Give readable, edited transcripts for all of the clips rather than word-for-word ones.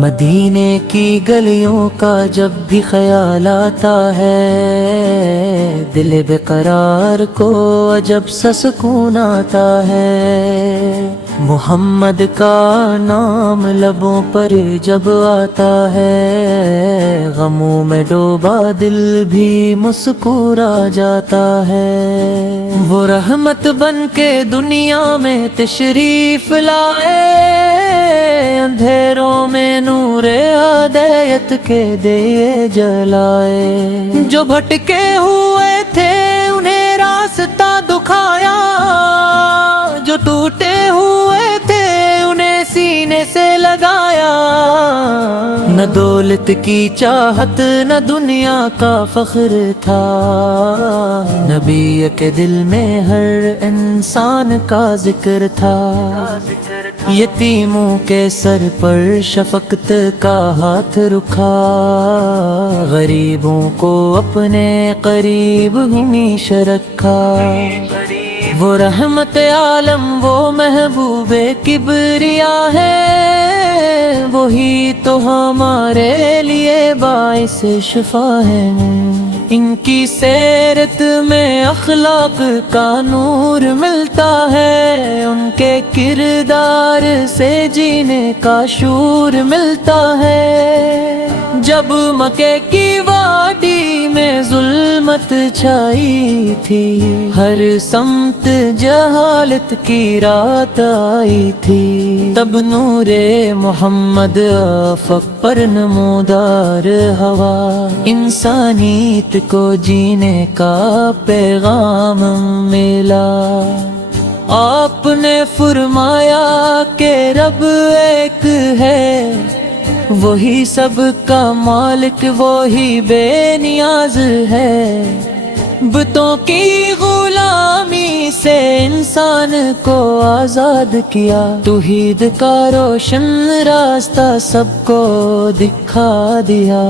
مدینے کی گلیوں کا جب بھی خیال آتا ہے، دل بے قرار کو عجب سا سکون آتا ہے۔ محمد کا نام لبوں پر جب آتا ہے، غموں میں ڈوبا دل بھی مسکرا جاتا ہے۔ وہ رحمت بن کے دنیا میں تشریف لائے، اندھیروں میں نور ہدایت کے دیے جلائے۔ جو بھٹکے ہوئے تھے انہیں راستہ دکھایا، جو ٹوٹے ہوئے تھے انہیں سینے سے لگایا۔ نہ دولت کی چاہت نہ دنیا کا فخر تھا، نبی کے دل میں ہر انسان کا ذکر تھا۔ یتیموں کے سر پر شفقت کا ہاتھ رکھا، غریبوں کو اپنے قریب ہمیشہ رکھا۔ وہ رحمت عالم وہ محبوب کبریا ہے، وہی تو ہمارے لیے باعث شفا ہے۔ ان کی سیرت میں اخلاق کا نور ملتا ہے، ان کے کردار سے جینے کا شعور ملتا ہے۔ جب مکے کی وادی میں ظلمت چھائی تھی، ہر سمت جہالت کی رات آئی تھی، تب نور محمد آفق پر نمودار ہوا، انسانیت کو جینے کا پیغام ملا۔ آپ نے فرمایا کہ رب ایک ہے، وہی سب کا مالک، وہی بے نیاز ہے۔ بتوں کی غلامی سے انسان کو آزاد کیا، توحید کا روشن راستہ سب کو دکھا دیا۔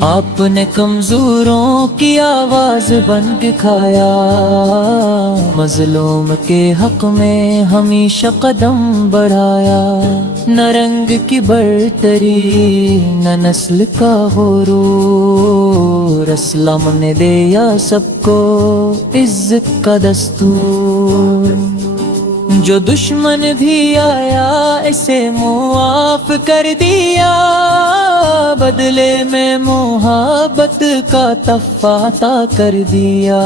آپ نے کمزوروں کی آواز بن کے کھایا، مظلوم کے حق میں ہمیشہ قدم بڑھایا۔ نہ رنگ کی برتری نہ نسل کا غرور، اسلام نے دیا سب کو عزت کا دستور۔ جو دشمن بھی آیا اسے معاف کر دیا، بدلے میں محبت کا تحفہ عطا کر دیا۔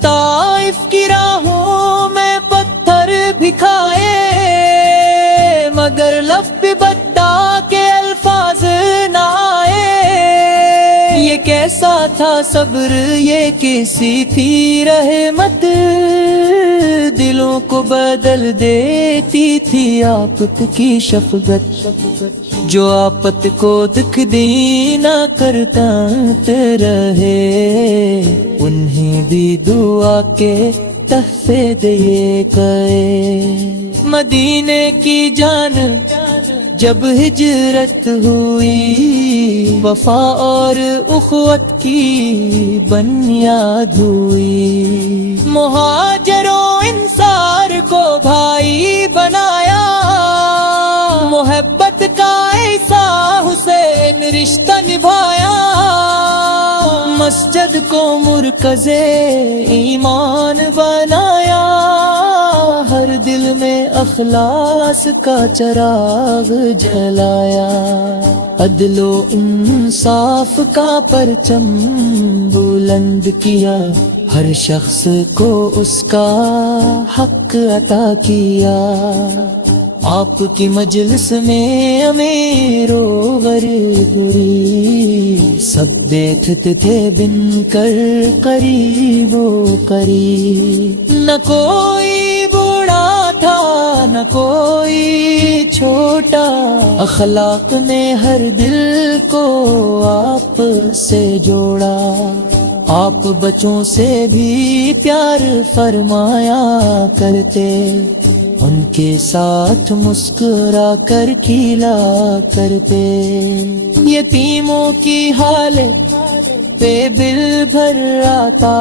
طائف کی راہوں میں پتھر بھی کھائے، مگر لب پہ بتا کے الفاظ نہ آئے۔ یہ کیسا تھا صبر، یہ کیسی تھی رحمت، دلوں کو بدل دیتی تھی آپت کی شفقت۔ جو آپت کو دکھ دی نہ کرتا رہے، انہیں بھی دعا کے تحفے دیے گئے۔ مدینے کی جان جب ہجرت ہوئی، وفا اور اخوت کی بنیاد ہوئی۔ مہاجروں انصار کو بھائی بنایا، محبت کا ایسا حسین رشتہ نبھایا۔ مسجد کو مرکز ایمان بنایا، ہر دل میں اخلاص کا چراغ جلایا۔ عدل و انصاف کا پرچم بلند کیا، ہر شخص کو اس کا حق عطا کیا۔ آپ کی مجلس میں امیر و غریب سب بیٹھتے تھے بن کر قریب و قریب۔ نہ کوئی بوڑھا تھا نہ کوئی چھوٹا، اخلاق نے ہر دل کو آپ سے جوڑا۔ آپ بچوں سے بھی پیار فرمایا کرتے، ان کے ساتھ مسکرا کر کھیلا کرتے۔ یتیموں کی حالت پہ بل بھر آتا،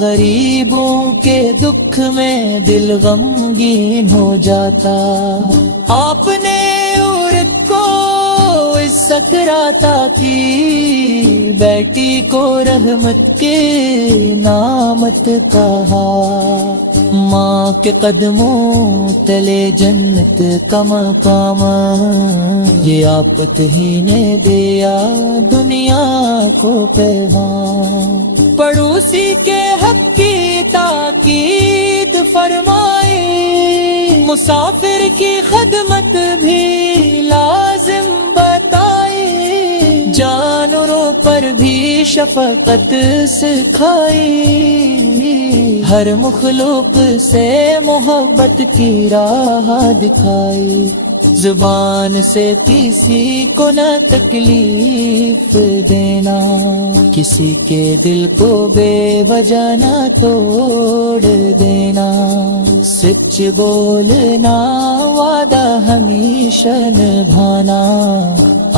غریبوں کے دکھ میں دل غمگین ہو جاتا۔ آپ نے عورت کو اس سکراتا کی بیٹی کو رحمت کے نامت کہا، ماں کے قدموں تلے جنت کا مقام، یہ آفت ہی نے دیا دنیا کو پیغام۔ پڑوسی کے حق کی تاکید فرمائی، مسافر کی خدمت بھی لازم بتائی، جانوروں پر بھی شفقت سکھائی، ہر مخلوق سے محبت کی راہ دکھائی، زبان سے کسی کو نہ تکلیف دینا، کسی کے دل کو بے وجہ نہ توڑ دینا، سچ بولنا وعدہ ہمیشہ نبھانا،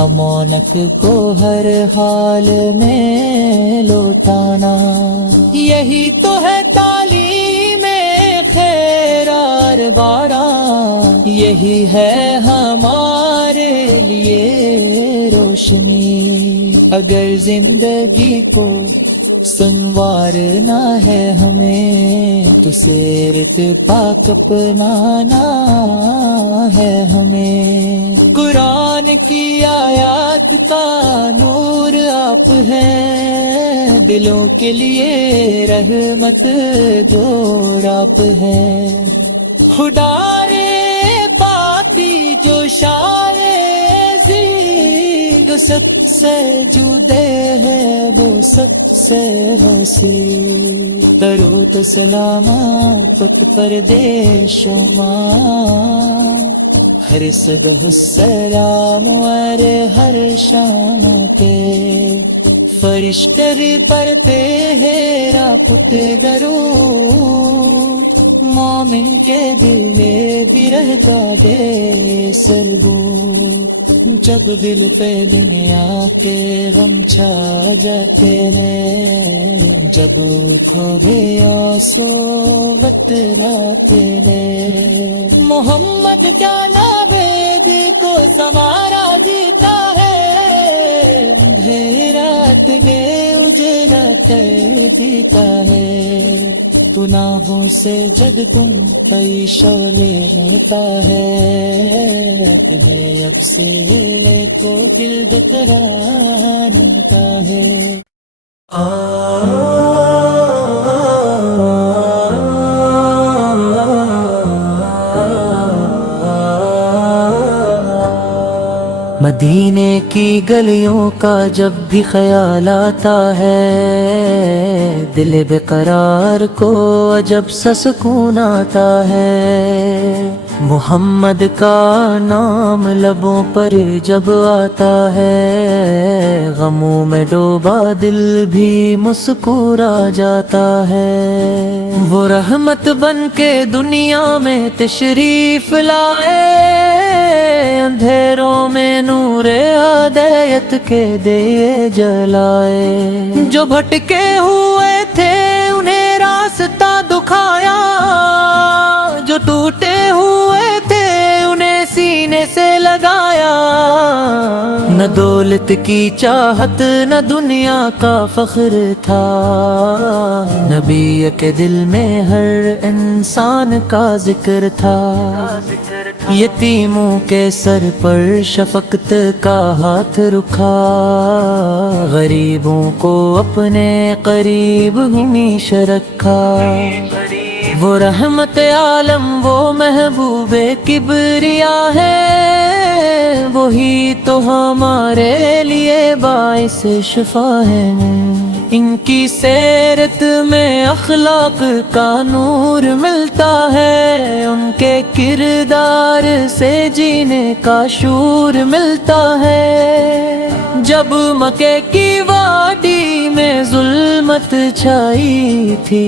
امانت کو ہر حال میں لوٹانا، یہی تو ہے تعلیم خیر اور بارہ، یہی ہے ہمارے لیے روشنی۔ اگر زندگی کو سنوارنا ہے ہمیں تو سیرت پاک اپنانا ہے ہمیں، قرآن کی آیات کا نور آپ ہے، دلوں کے لیے رحمت جو آپ ہے، خدا رے پاکی جو شاعر زیگ سب سے جدے ہے وہ سب سے وسیع، درو تو سلامت پت پردیش ماں، ہر صدہ السلام اور ہر شان پہ، فرشتے پڑھتے ہیں راپت درود، مومن کے دل بھی رہتا دے سربود، جب دل پہ دنیا کے غم چھا جاتے ہیں، جب کھو گیا صحبت راتے ہیں، محمد کیا ناوید کو سمارا جیتا ہے، رات میں اجلا کر دیتا ہے، گناہوں سے جب تم کئی شعلے ہوتا ہے، تمہیں اب سے لے کو دل دکراتا ہے۔ مدینے کی گلیوں کا جب بھی خیال آتا ہے، دل بے قرار کو عجب سا سکون آتا ہے، محمد کا نام لبوں پر جب آتا ہے، غموں میں ڈوبا دل بھی مسکرا جاتا ہے، وہ رحمت بن کے دنیا میں تشریف لائے، اندھیروں میں نور ہدایت کے دیے جلائے، جو بھٹکے ہوئے تھے انہیں راستہ دکھایا، جو ٹوٹے ہوئے تھے انہیں سینے سے لگایا، نہ دولت کی چاہت نہ دنیا کا فخر تھا، نبی کے دل میں ہر انسان کا ذکر تھا، یتیموں کے سر پر شفقت کا ہاتھ رکھا، غریبوں کو اپنے قریب ہمیشہ رکھا، وہ رحمت عالم وہ محبوب کبریا ہے، وہی تو ہمارے لیے باعث شفا ہے، ان کی سیرت میں اخلاق کا نور ملتا ہے، ان کے کردار سے جینے کا شعور ملتا ہے، جب مکے کی وادی میں ظلم ظلمت چھائی تھی،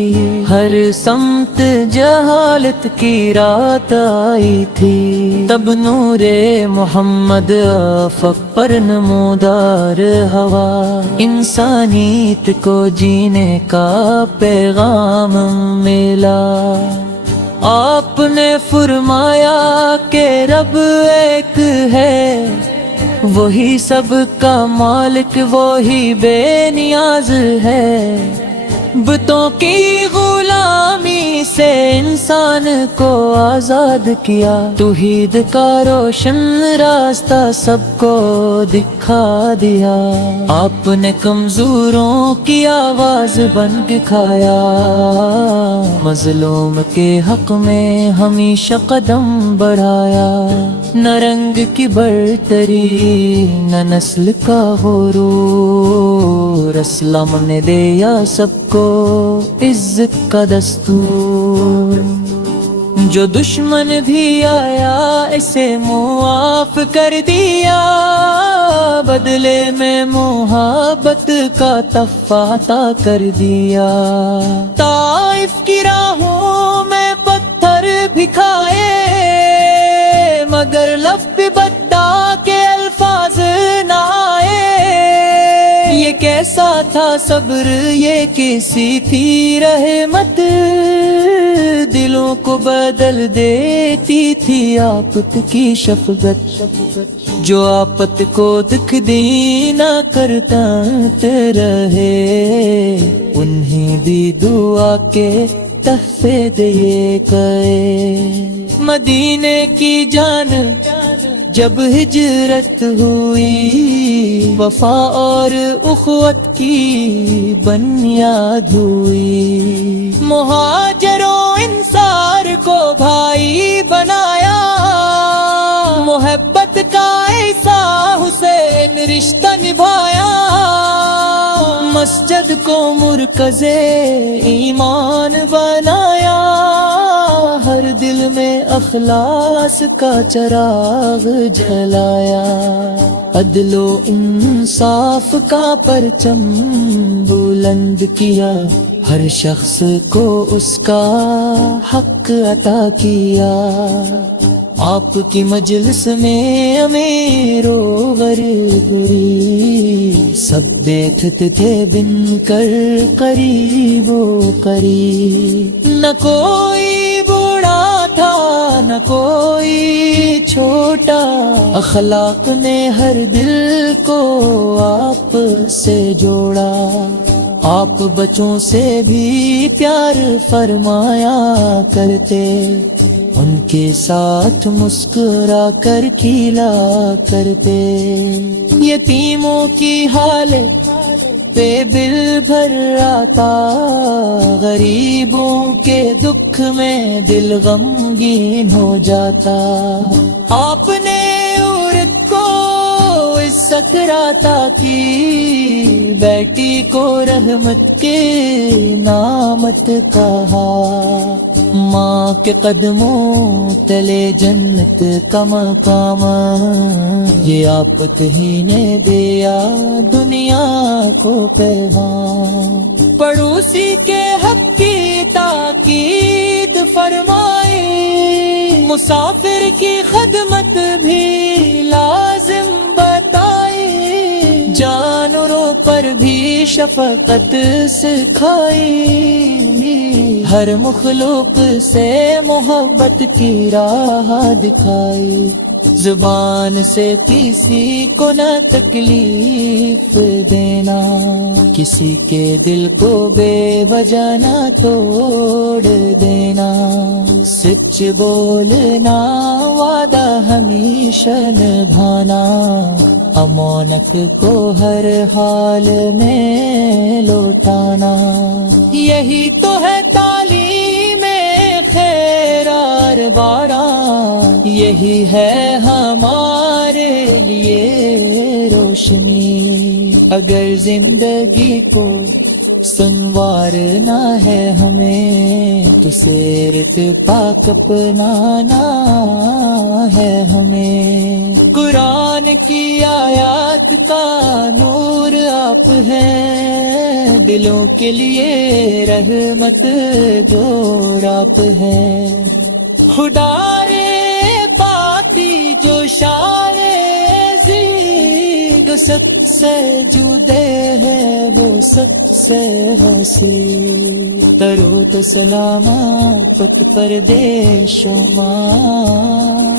ہر سمت جہالت کی رات آئی تھی، تب نور محمد آفق پر نمودار ہوا، انسانیت کو جینے کا پیغام ملا۔ آپ نے فرمایا کہ رب ایک ہے، وہی سب کا مالک، وہی بے نیاز ہے، بتوں کی غلامی سے انسان کو آزاد کیا، توحید کا روشن راستہ سب کو دکھا دیا، آپ نے کمزوروں کی آواز بن کے کھایا، مظلوم کے حق میں ہمیشہ قدم بڑھایا، نہ رنگ کی برتری نہ نسل کا غرور، اسلام نے دیا سب کو عزت کا دستور، جو دشمن بھی آیا اسے معاف کر دیا، بدلے میں محبت کا تحفہ عطا کر دیا، طائف کی راہوں میں پتھر بھی کھائے، مگر لب پہ بتا کے الفاظ نہ آئے، یہ کیسا تھا صبر، یہ کیسی تھی رحمت، دلوں کو بدل دیتی تھی آپت کی شفقت، جو آپت کو دکھ دینا کرتا رہے، انہیں بھی دعا کے تحفے دیے گئے، مدینے کی جان جب ہجرت ہوئی، وفا اور اخوت کی بنیاد ہوئی، مہاجروں انصار کو بھائی بنایا، محبت کا ایسا حسین رشتہ نبھایا، مسجد کو مرکز ایمان بنایا، ہر دل میں اخلاص کا چراغ جلایا، عدل و انصاف کا پرچم بلند کیا، ہر شخص کو اس کا حق عطا کیا، آپ کی مجلس میں امیر و غریب سب بیٹھتے تھے بن کر قریب و قریب، نہ کوئی بوڑھا تھا نہ کوئی چھوٹا، اخلاق نے ہر دل کو آپ سے جوڑا، آپ بچوں سے بھی پیار فرمایا کرتے، ان کے ساتھ مسکرا کر کھیلا کرتے، یتیموں کی حالت پہ دل بھر آتا، غریبوں کے دکھ میں دل غمگین ہو جاتا، آپ نے عورت کو سکراتا کی، بیٹی کو رحمت کے نامت کہا، ماں کے قدموں تلے جنت کا مقام، یہ آپت ہی نے دیا دنیا کو پیغام، پڑوسی کے حق کی تاکید فرمائی، مسافر کی خدمت بھی لازم بتائی، جانوروں پر بھی شفقت سکھائی، ہر مخلوق سے محبت کی راہ دکھائی، زبان سے کسی کو نہ تکلیف دینا، کسی کے دل کو بے وجہ نہ توڑ دینا، سچ بولنا وعدہ ہمیشہ نبھانا، امانت کو ہر حال میں لوٹانا، یہی تو ہے تعلیم خیرار بارہ، یہی ہے ہمارے لیے روشنی، اگر زندگی کو سنوارنا ہے ہمیں تو سیرت پاک اپنانا ہے ہمیں. قرآن کی آیات کا نور آپ ہیں، دلوں کے لیے رحمت جو آپ ہیں. خدا رے پاکی جو شاعر زیگ ست سے جدے ہے وہ ست سے وسیع. درود و سلامت پردیش ماں،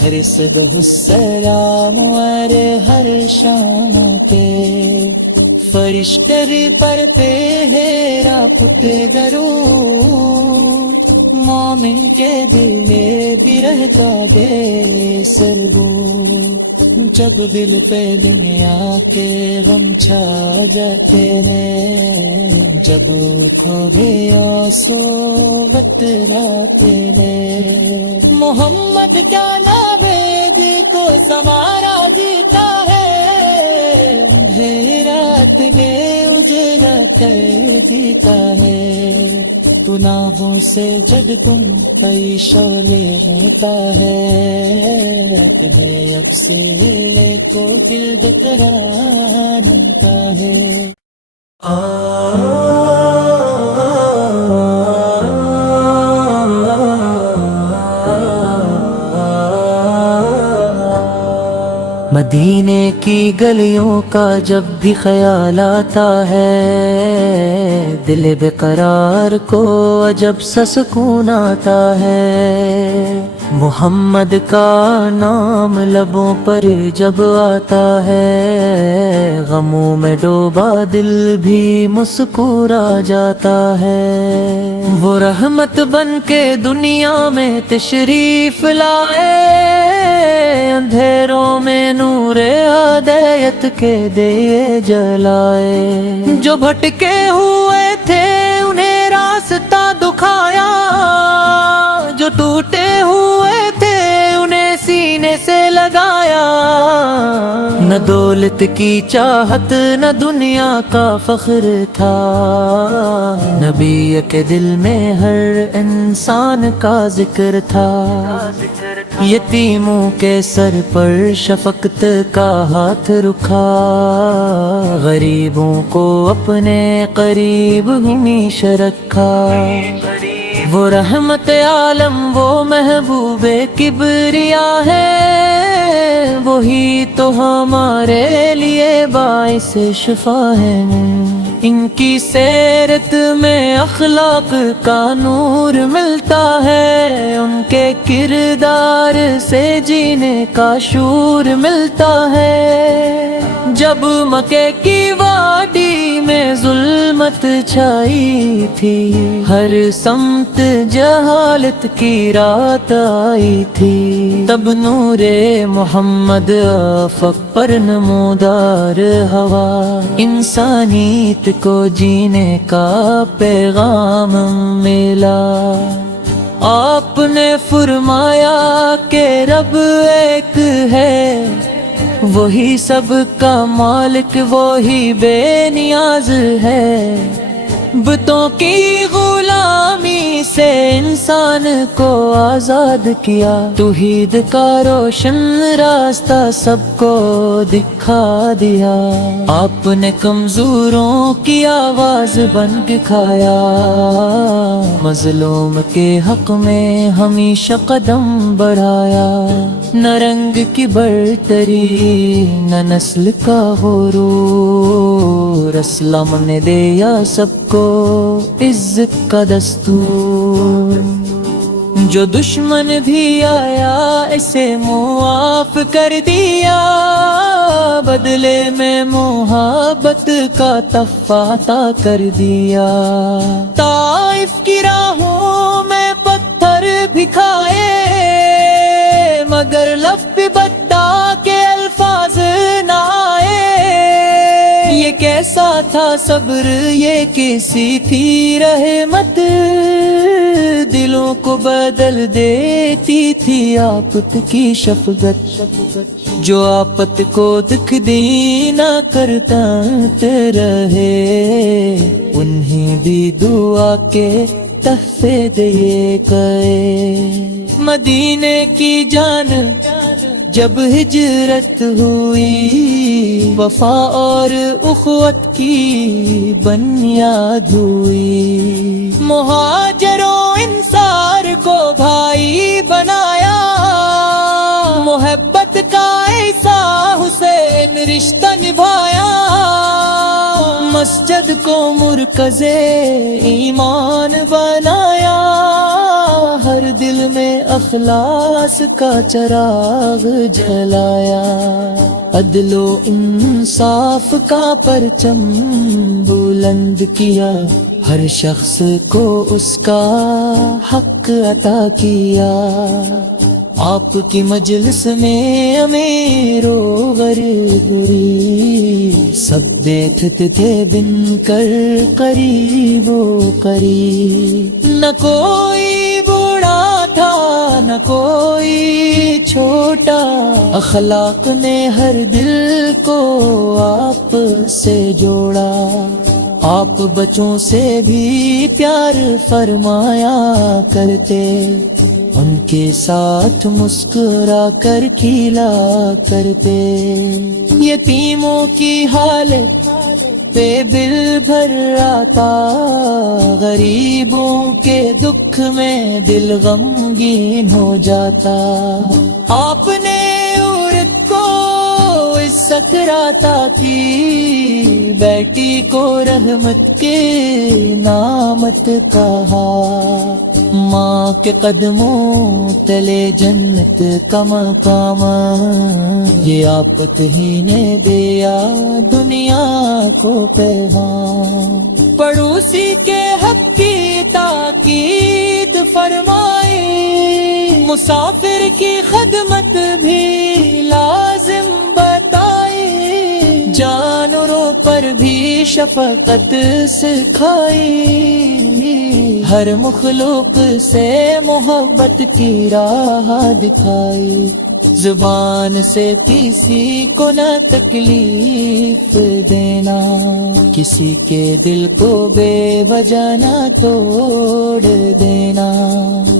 ہر صدہ السلام ور ہر شان پہ. فرشتے پڑھتے ہیں رات درود، مومن کے دل میں بھی رہتا دے سربو. جب دل پہ دنیا کے غم چھا جاتے ہیں، جب کھو گیا سوغت راتے ہیں. محمد کیا نام ہے جی کو سمارا جیتا ہے، رات میں اجلا کر دیتا ہے. گناہوں سے جب تم کئی شعلے رہتا ہے، تمہیں اب سے کو دل دکھراتا ہے. مدینے کی گلیوں کا جب بھی خیال آتا ہے، دل بے قرار کو عجب سا سکون آتا ہے. محمد کا نام لبوں پر جب آتا ہے، غموں میں ڈوبا دل بھی مسکرا جاتا ہے. وہ رحمت بن کے دنیا میں تشریف لائے، اندھیروں میں نور ہدایت کے دیے جلائے. جو بھٹکے ہوئے تھے انہیں راستہ دکھایا، جو ٹوٹے ہوئے تھے انہیں سینے سے لگایا. نہ دولت کی چاہت نہ دنیا کا فخر تھا، نبی کے دل میں ہر انسان کا ذکر تھا. یتیموں کے سر پر شفقت کا ہاتھ رکھا، غریبوں کو اپنے قریب ہمیشہ رکھا. وہ رحمت عالم وہ محبوب کبریا ہے، وہی تو ہمارے لیے باعث شفا ہے. ان کی سیرت میں اخلاق کا نور ملتا ہے، ان کے کردار سے جینے کا شعور ملتا ہے. جب مکے کی وادی میں ظلمت چھائی تھی، ہر سمت جہالت کی رات آئی تھی، تب نور محمد آفق پر نمودار ہوا، انسانیت کو جینے کا پیغام ملا. آپ نے فرمایا کہ رب ایک ہے، وہی سب کا مالک، وہی بے نیاز ہے. بتوں کی غلامی سے انسان کو آزاد کیا، توحید کا روشن راستہ سب کو دکھا دیا. آپ نے کمزوروں کی آواز بن کے کھایا، مظلوم کے حق میں ہمیشہ قدم بڑھایا. نہ رنگ کی برتری نہ نسل کا غرور، اسلام نے دیا سب کو عزت کا دستور. جو دشمن بھی آیا اسے معاف کر دیا، بدلے میں محبت کا تحفہ عطا کر دیا. طائف کی راہوں میں پتھر بھی کھائے، مگر لب پہ بتا کے الفاظ نہ آئے. یہ کیسا تھا صبر، یہ کیسی تھی رحمت، دلوں کو بدل دیتی تھی آپت کی شفقت. جو آپت کو دکھ دی نہ کرتا رہے، انہیں بھی دعا کے تحفے دیے گئے۔ مدینے کی جانب جب ہجرت ہوئی، وفا اور اخوت کی بنیاد ہوئی۔ مہاجروں انصار کو بھائی بنایا، محبت کا ایسا حسین رشتہ نبھایا۔ مسجد کو مرکز ایمان بنایا، ہر دل میں اخلاص کا چراغ جلایا۔ عدل و انصاف کا پرچم بلند کیا، ہر شخص کو اس کا حق عطا کیا۔ آپ کی مجلس میں امیر و غریب سب بیٹھتے تھے بن کر قریب و قریب۔ نہ کوئی بوڑھا تھا نہ کوئی چھوٹا، اخلاق نے ہر دل کو آپ سے جوڑا۔ آپ بچوں سے بھی پیار فرمایا کرتے، ان کے ساتھ مسکرا کر کھیلا کرتے۔ یتیموں کی حالت پہ دل بھر آتا، غریبوں کے دکھ میں دل غمگین ہو جاتا۔ آپ نے عورت کو سکراتا کی، بیٹی کو رحمت کے نامت کہا۔ ماں کے قدموں تلے جنت کا مقام، یہ آپت ہی نے دیا دنیا کو پیغام۔ پڑوسی کے حق کی تاکید فرمائی، مسافر کی خدمت بھی لازم بتائی، جانوروں پر بھی شفقت سکھائی، ہر مخلوق سے محبت کی راہ دکھائی۔ زبان سے کسی کو نہ تکلیف دینا، کسی کے دل کو بے وجہ نہ توڑ دینا،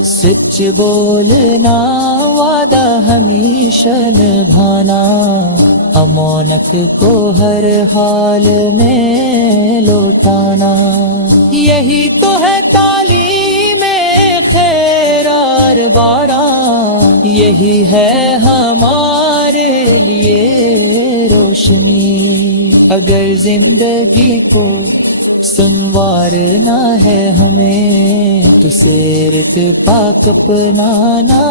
سچ بولنا وعدہ ہمیشہ نبھانا، امانت کو ہر حال میں لوٹانا۔ یہی تو ہے تعلیم خیرار بارہ، یہی ہے ہمارے لیے روشنی۔ اگر زندگی کو سنوارنا ہے ہمیں، تو سیرت پاک اپنانا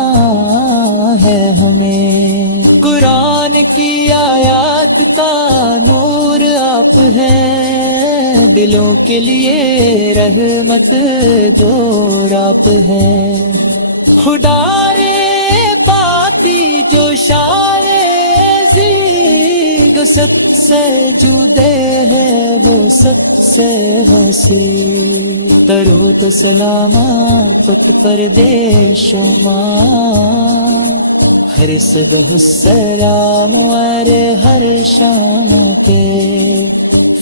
ہے ہمیں۔ قرآن کی آیات کا نور آپ ہیں، دلوں کے لیے رحمت دور آپ ہیں۔ خدا رے پاتی جو شان زیگ، سب سے جدے ہے وہ سب سے وسیع۔ درود و سلامات پر دل شما، ہر صبح السلام اور ہر شام پہ،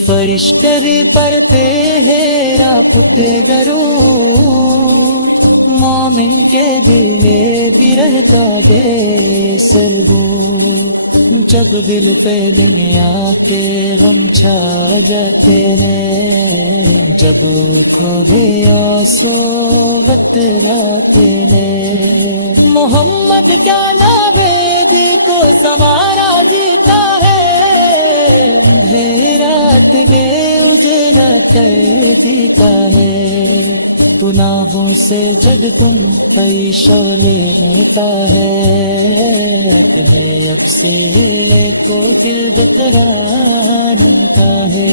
فرشتے پڑھتے ہیں راپت درود، مومن کے دل میں بھی رہتا دے سربو۔ جب دل پہ دنیا کے غم چھا جاتے ہیں، جب کھو گیا سوغت راتے نے، محمد کیا ناوید کو سمارا جیتا ہے، رات میں اجلا کر دیتا ہے۔ گناہوں سے جب تم کئی شعلے رہتا ہے، تمہیں اب سے کو دل بتراتا ہے۔